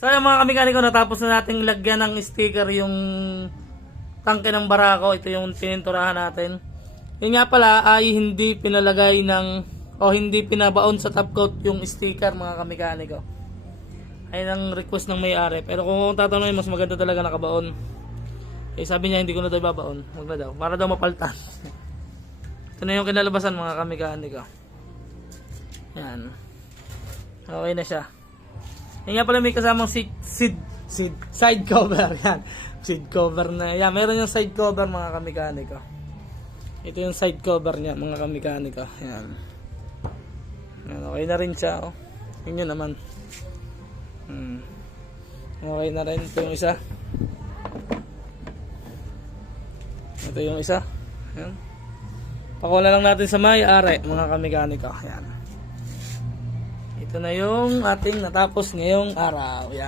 So yung mga kamikaniko, natapos na nating lagyan ng sticker yung tangke ng barako. Ito yung pininturahan natin. Yun nga pala ay hindi pinalagay o hindi pinabaon sa top coat yung sticker mga kamikaniko. Ayun ang request ng may-ari. Pero kung tatanungin, mas maganda talaga nakabaon. Eh sabi niya hindi ko na daw ibabaon. Huwag na daw. Para daw mapaltan. Ito na yung kinalabasan mga kamikaniko. Yan. Okay na siya. Yan nga pala may kasamang side cover. Yan. Side cover na. Yan. Meron yung side cover mga kamikaniko. Ito yung side cover niya mga kamikaniko. Yan. Yan. Okay na rin siya. Oh. Yun yun naman. Okay na rin. Ito yung isa. Ito yung isa. Yan. Pakuha na lang natin sa may-ari mga kamikaniko. Yan. Ito na yung ating natapos ngayong araw. Yan.